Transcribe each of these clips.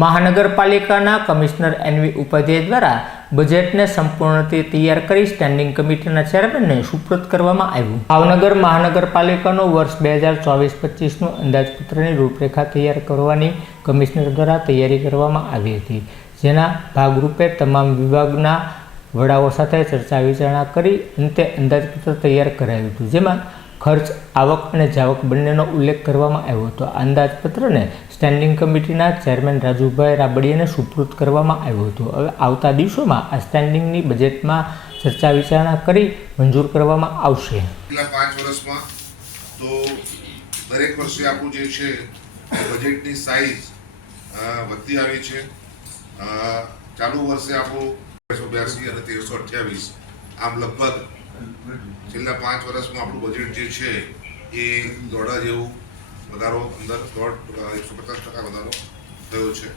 મહાનગરપાલિકાના commissioner NV Upadhyay દ્વારા બજેટને સંપૂર્ણ રીતે તૈયાર કરી સ્ટેન્ડિંગ કમિટીના ચેરમેનને સુપ્રત કરવામાં આવ્યું. ભાવનગર મહાનગરપાલિકાનું વર્ષ 2024-25નું અંદાજપત્રની રૂપરેખા તૈયાર કરવાની કમિશનર દ્વારા તૈયારી કરવામાં આવી હતી, જેના ભાગરૂપે તમામ વિભાગના વડાઓ સાથે ચર્ચા વિચારણા કરી અંતે અંદાજપત્ર તૈયાર કરાયું હતું, જેમાં ખર્ચ, આવક અને જાવક બંનેનો ઉલ્લેખ કરવામાં આવ્યો હતો. આ અંદાજપત્રને સ્ટેન્ડિંગ કમિટીના ચેરમેન રાજુભાઈ રાબડિયાને સુપૃત કરવામાં આવ્યું હતું. હવે આવતા દિવસોમાં આ સ્ટેન્ડિંગની બજેટમાં ચર્ચા વિચારણા કરી મંજૂર કરવામાં આવશે. છેલ્લા 5 વર્ષમાં તો દરેક વર્ષે આપણું જે છે બજેટની સાઇઝ વધતી આવી છે. ચાલુ વર્ષે આપણું 282 અને 1328, આમ લગભગ છેલ્લા 5 વર્ષમાં આપણું બજેટ જે છે એ દોઢા જેવું વધારો, અંદર 150% વધારો થયો છે.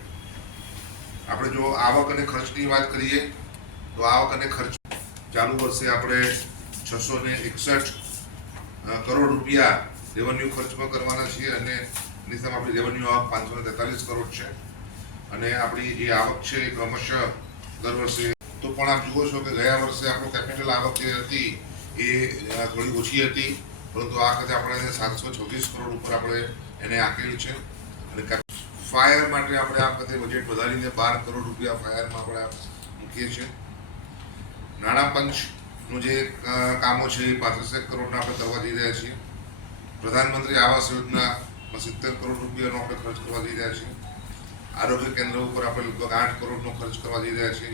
આપણે જો આવક અને ખર્ચની વાત કરીએ તો આવક અને ખર્ચ ચાલુ વર્ષે આપણે 661 કરોડ રૂપિયા રેવન્યુ ખર્ચમાં કરવાના છીએ અને એની સામે આપણી રેવન્યુ આવક 543 કરોડ છે. અને આપણી જે આવક છે એ ક્રમશઃ દર વર્ષે તો પણ આપ જુઓ છો કે ગયા વર્ષે આપણું કેપિટલ આવક જે હતી એ થોડી ઓછી હતી, પરંતુ આ વખતે આપણે 736 કરોડ ઉપર આપણે એને આંકેલ છે. અને ફાયર માટે આપણે આ વખતે બજેટ વધારીને 12 કરોડ રૂપિયા ફાયરમાં આપણે મૂકીએ છીએ. નાણાં પંચનું જે કામો છે એ 35 કરોડના આપણે કરવા જઈ રહ્યા છીએ. પ્રધાનમંત્રી આવાસ યોજનામાં 70 કરોડ રૂપિયાનો આપણે ખર્ચ કરવા જઈ રહ્યા છીએ. આરોગ્ય કેન્દ્ર ઉપર આપણે લગભગ 8 કરોડનો ખર્ચ કરવા જઈ રહ્યા છીએ.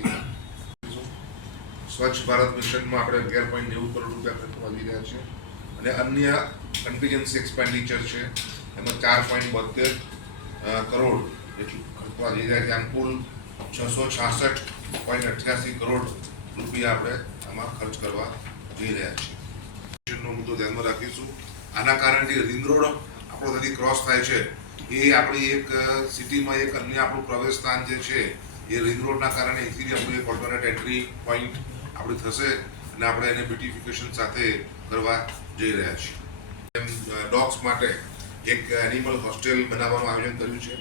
સ્વચ્છ ભારત મિશનમાં આપણે 11.90 કરોડ રૂપિયા ખર્ચ કરવા જઈ રહ્યા છીએ. અને અન્ય કન્ટિજન્સી એક્સપેન્ડિચર છે એમાં 4.72 કરોડ જેટલું ખર્ચવા જઈ રહ્યા છે. આમ કુલ 666.88 કરોડ રૂપિયા આપણે આમાં ખર્ચ કરવા જઈ રહ્યા છીએ. નો મુદ્દો ધ્યાનમાં રાખીશું. આના કારણે જે રિંગ રોડ આપણો ત્યાંથી ક્રોસ થાય છે એ આપણી એક સિટીમાં એક અન્ય આપણું પ્રવેશ સ્થાન જે છે એ રિંગ રોડના કારણે અહીંથી આપણું એક ઓલ્ટરનેટ એન્ટ્રી પોઈન્ટ આપણે થશે અને આપણે એને બ્યુટિફિકેશન સાથે કરવા જઈ રહ્યા છીએ. ડોગ્સ માટે એક એનિમલ હોસ્ટેલ બનાવવાનું આયોજન કર્યું છે.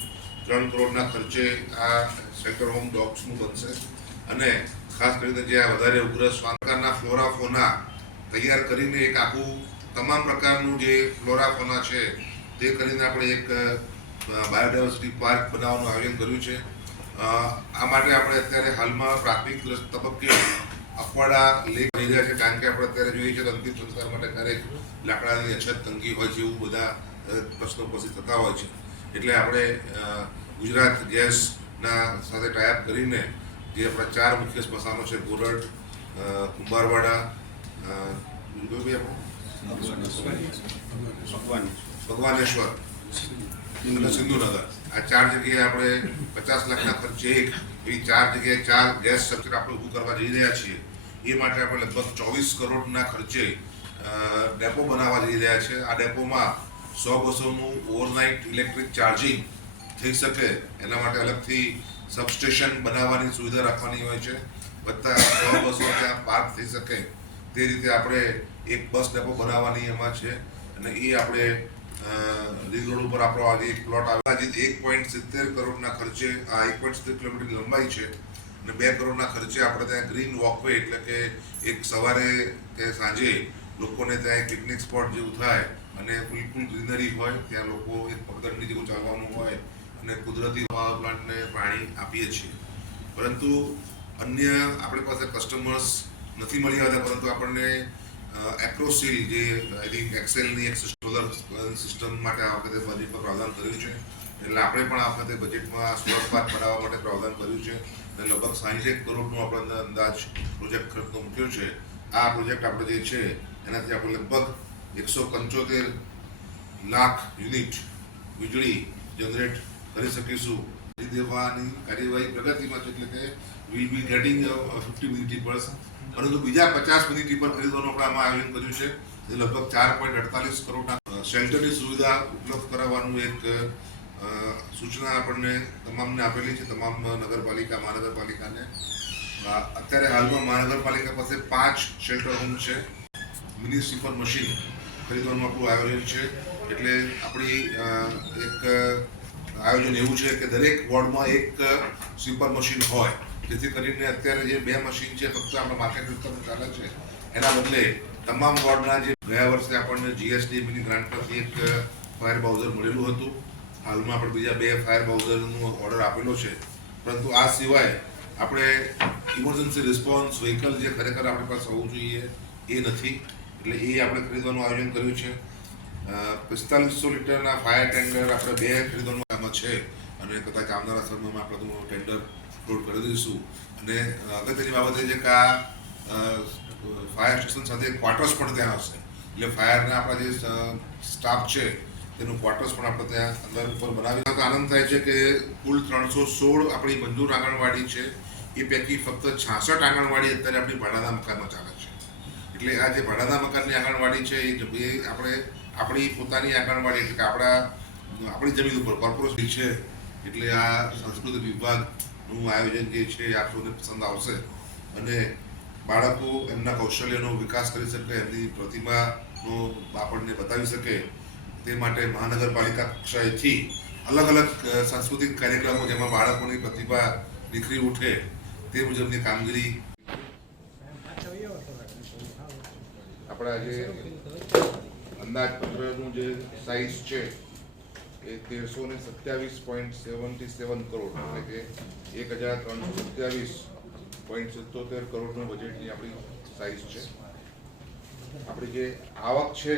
3 કરોડના ખર્ચે આ શેલ્ટર હોમ ડોગ્સનું બનશે. અને ખાસ કરીને જે આ વધારે ઉગ્ર શ્વાનકારના ફ્લોરા ફોના તૈયાર કરીને એક આખું તમામ પ્રકારનું જે ફ્લોરા ફોના છે તે કરીને આપણે એક બાયોડાયવર્સિટી પાર્ક બનાવવાનું આયોજન કર્યું છે. આ માટે આપણે અત્યારે હાલમાં પ્રાથમિક તબક્કે અપવાડા લેક જઈ રહ્યા છે, કારણ કે આપણે અત્યારે જોઈએ છીએ તો અંતિમ સંસ્કાર માટે ક્યારેક લાકડાની અછત, તંગી હોય છે, એવું બધા પ્રશ્નો પછી થતા હોય છે. એટલે આપણે ગુજરાત ગેસના સાથે ટાઈઅપ કરીને જે આપણા 4 મુખ્ય સ્મશાનો છે, ગોરડ, કુંભારવાડા, ભગવાનેશ્વર અને સિંધુનગર, આ 4 જગ્યાએ આપણે 50 લાખના ખર્ચે એવી 4 જગ્યાએ 4 ગેસ સ્ટ્રક્ચર આપણે ઊભું કરવા જઈ રહ્યા છીએ. એ માટે આપણે લગભગ 24 કરોડના ખર્ચે ડેપો બનાવવા જઈ રહ્યા છે. આ ડેપોમાં 100-200નું ઓવરનાઇટ ઇલેક્ટ્રિક ચાર્જિંગ થઈ શકે એના માટે અલગથી સબસ્ટેશન બનાવવાની સુવિધા રાખવાની હોય છે. બધા 100-200 ત્યાં પાર્ક થઈ શકે તે રીતે આપણે એક બસ ડેપો બનાવવાની એમાં છે. અને એ આપણે રિંગ રોડ ઉપર આપણો આજે એક પ્લોટ આવ્યો છે. 1.70 કરોડના ખર્ચે આ 1.70 કિલોમીટર લંબાઈ છે અને 2 કરોડના ખર્ચે આપણે ત્યાં ગ્રીન વોકવે, એટલે કે એક સવારે કે સાંજે લોકોને ત્યાં એક પિકનિક સ્પોટ જેવું થાય અને બિલકુલ ગ્રીનરી હોય, ત્યાં લોકો એક પગદંડી જેવું ચાલવાનું હોય અને કુદરતી પાવર પ્લાન્ટને પાણી આપીએ છીએ. પરંતુ અન્ય આપણી પાસે કસ્ટમર્સ નથી મળી આવ્યા, પરંતુ આપણને એક્રોસીલ જે આઈ થિંક એક્સેલની એક સોલર સિસ્ટમ માટે આ વખતે બજેટમાં પ્રાવધાન કર્યું છે. એટલે આપણે પણ આ વખતે બજેટમાં સોલર પાર્ક બનાવવા માટે પ્રાવધાન કર્યું છે અને લગભગ 61 કરોડનો આપણે અંદાજ પ્રોજેક્ટ ખર્ચનો મૂક્યો છે. આ પ્રોજેક્ટ આપણે જે છે એનાથી આપણે લગભગ 175 લાખ યુનિટ વીજળી જનરેટ કરી શકીશું. દેવાની કાર્યવાહી પ્રગતિમાં છે, એટલે કે વી બી ગેટિંગ 50 મ્યુનિસિપલ્સ, પરંતુ બીજા 50 મ્યુનિસિપલ ખરીદવાનું આપણે આમાં આયોજન કર્યું છે. એ લગભગ 4.48 કરોડના શેલ્ટરની સુવિધા ઉપલબ્ધ કરાવવાનું એક સૂચના આપણને તમામને આપેલી છે, તમામ મહાનગરપાલિકાને. અત્યારે હાલમાં મહાનગરપાલિકા પાસે 5 શેલ્ટર હોમ છે. મ્યુનિસિપલ મશીન ખરીદવાનું આપણું આયોજન છે. એટલે આપણી એક આયોજન એવું છે કે દરેક વોર્ડમાં એક સ્વીપર મશીન હોય, જેથી કરીને અત્યારે જે 2 મશીન છે ફક્ત આપણે માર્કેટ વિસ્તારમાં ચાલે છે, એના બદલે તમામ વોર્ડના જે ગયા વર્ષે આપણને જીએસડીબીની ગ્રાન્ટ પરથી એક ફાયર બાઉઝર મળેલું હતું, હાલમાં આપણે બીજા 2 ફાયર બાઉઝરનો ઓર્ડર આપેલો છે. પરંતુ આ સિવાય આપણે ઇમરજન્સી રિસ્પોન્સ વ્હીકલ જે ખરેખર આપણી પાસે હોવું જોઈએ એ નથી, એટલે એ આપણે ખરીદવાનું આયોજન કર્યું છે. 4500 લીટરના ફાયર ટેન્ડર આપણે 2 ખરીદવાનું કામ છે અને કદાચ આવનારા સમયમાં આપણે ટેન્ડર ફ્લોટ કરી દઈશું. અને અગત્યની બાબત એ છે કે આ ફાયર સ્ટેશન સાથે ક્વાર્ટર્સ પણ ત્યાં હશે, એટલે ફાયરના આપણા જે સ્ટાફ છે તેનું ક્વાર્ટર્સ પણ આપણે ત્યાં અંદર ઉપર બનાવી. આનંદ થાય છે કે કુલ 316 આપણી મંજૂર આંગણવાડી છે, એ પૈકી ફક્ત 66 આંગણવાડી અત્યારે આપણી ભાડાના મકાનમાં ચાલે છે. એટલે આ જે ભાડાના મકાનની આંગણવાડી છે એ આપણે આપણી પોતાની આંગણવાડી, એટલે કે આપણી જમીન ઉપર કોર્પોરેશન છે, એટલે આ સાંસ્કૃતિક વિભાગનું આયોજન જે છે એ આપણને પસંદ આવશે અને બાળકો એમના કૌશલ્યનો વિકાસ કરી શકે, એમની પ્રતિભાનો આપણને બતાવી શકે, તે માટે મહાનગરપાલિકા કક્ષાએથી અલગ અલગ સાંસ્કૃતિક કાર્યક્રમો જેમાં બાળકોની પ્રતિભા નીખરી ઉઠે તે મુજબની કામગીરી. આપણા જે અંદાજપત્રનું જે સાઇઝ છે એ 1327.77 કરોડ, એટલે કે 1327.77 કરોડનું બજેટની આપણી સાઇઝ છે. આપણી જે આવક છે,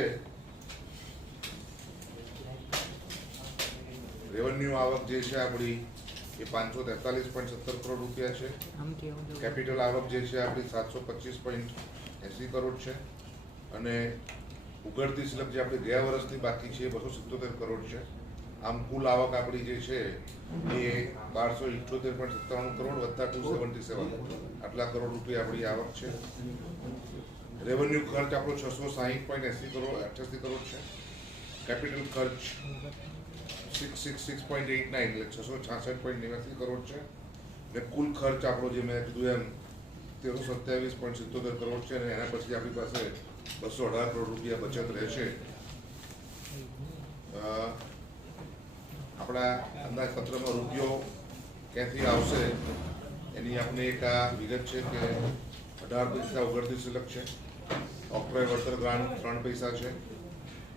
રેવન્યુ આવક જે છે આપણી એ 543.17 કરોડ રૂપિયા છે. કેપિટલ આવક જે છે આપણી 725.80 કરોડ છે અને ઉઘડતી સિલક જે આપણી ગયા વર્ષની બાકી છે 277 કરોડ છે. આમ કુલ આવક આપણી જે છે એ 1278.97 કરોડ વત્તા 277 આટલા કરોડ રૂપિયા આપણી આવક છે. રેવન્યુ ખર્ચ આપણો 660.80 કરોડ 88 કરોડ છે. કેપિટલ ખર્ચ 666.89 એટલે 666.89 કરોડ છે અને કુલ ખર્ચ આપણો જે મેં કીધું એમ 1327.77 કરોડ છે અને એના પછી આપણી પાસે 218 કરોડ રૂપિયા બચત રહેશે. આપણા અંદાજપત્રમાં રૂપિયો ક્યાંથી આવશે એની આપણે એક આ વિગત છે કે 18 પૈસા ઉઘડતી સિલક છે, ઓક્ટ્રોય વળતર ગ્રાન્ટ 3 પૈસા છે,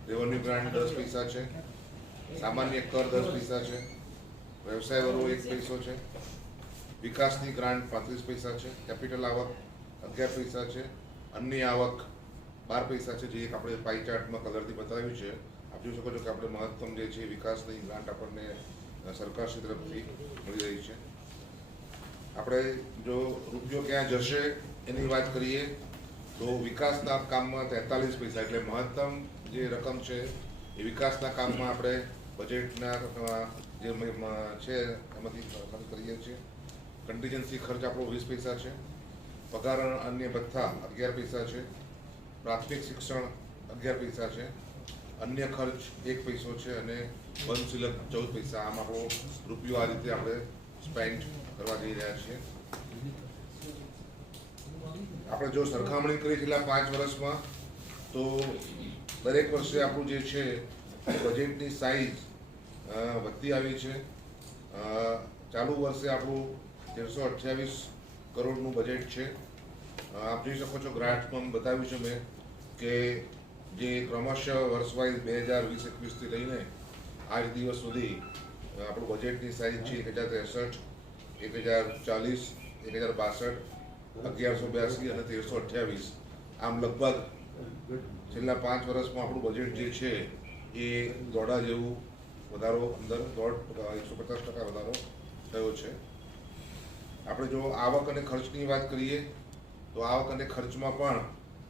રેવન્યુ ગ્રાન્ટ 10 પૈસા છે, સામાન્ય કર 10 પૈસા છે, વ્યવસાય વેરો 1 પૈસો છે, વિકાસની ગ્રાન્ટ 35 પૈસા છે, કેપિટલ આવક 11 પૈસા છે, અન્ય આવક 12 પૈસા છે, જે એક આપણે પાઈ ચાર્ટમાં કલરથી બતાવ્યું છે. આપ જોઈ શકો છો કે આપણે મહત્તમ જે છે વિકાસની ગ્રાન્ટ આપણને સરકારશ્રી તરફથી મળી રહી છે. આપણે જો રૂપિયો ક્યાં જશે એની વાત કરીએ તો વિકાસના કામમાં 43 પૈસા, એટલે મહત્તમ જે રકમ છે એ વિકાસના કામમાં આપણે બજેટના જે છે એમાંથી ખર્ચ કરીએ છીએ. કન્ટીજન્સી ખર્ચ આપણો 20 પૈસા છે, પગાર અન્ય ભથ્થા 11 પૈસા છે, પ્રાથમિક શિક્ષણ 11 પૈસા છે, અન્ય ખર્ચ 1 પૈસો છે અને બંધ સિલક 14 પૈસા. આમ આપણો રૂપિયો આ રીતે આપણે સ્પેન્ડ કરવા જઈ રહ્યા છીએ. આપણે જો સરખામણી કરીએ છેલ્લા 5 વર્ષમાં તો દરેક વર્ષે આપણું જે છે બજેટની સાઇઝ વધતી આવી છે. ચાલુ વર્ષે આપણું 1328 કરોડનું બજેટ છે. આપ જોઈ શકો છો ગ્રાફમાં બતાવ્યું છે મેં કે જે ક્રમશઃ વર્ષ વાઇઝ 2020-21થી લઈને આજ દિવસ સુધી આપણું બજેટની સાઇઝ છે 1063, 1040, 1062, 1182 અને 1328. આમ લગભગ છેલ્લા 5 વર્ષમાં આપણું બજેટ જે છે એ દોઢા જેવું વધારો અંદર 150% વધારો થયો છે. આપણે જો આવક અને ખર્ચની વાત કરીએ તો આવક અને ખર્ચમાં પણ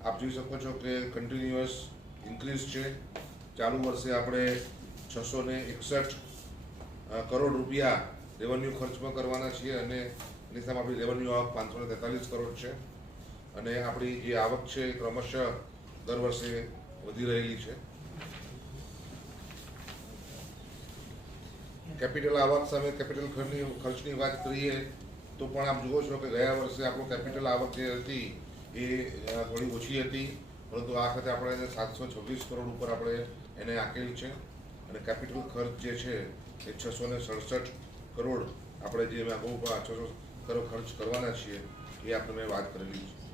આપ જોઈ શકો છો કે કન્ટિન્યુઅસ ઇન્ક્રીઝ છે. ચાલુ વર્ષે આપણે 661 કરોડ રૂપિયા રેવન્યુ ખર્ચમાં કરવાના છીએ અને એની સામે આપણી રેવન્યુ આવક 543 કરોડ છે અને આપણી જે આવક છે એ ક્રમશઃ દર વર્ષે વધી રહેલી છે. કેપિટલ આવક સામે કેપિટલ ખર્ચની વાત કરીએ તો પણ આપ જુઓ છો કે ગયા વર્ષે આપણું કેપિટલ આવક જે હતી એ થોડી ઓછી હતી, પરંતુ આ વખતે આપણે 726 કરોડ ઉપર આપણે એને આંકેલ છે અને કેપિટલ ખર્ચ જે છે એ 667 કરોડ આપણે જે મેં અગાઉ 600 કરોડ ખર્ચ કરવાના છીએ એ આપણે મેં વાત કરેલી છે.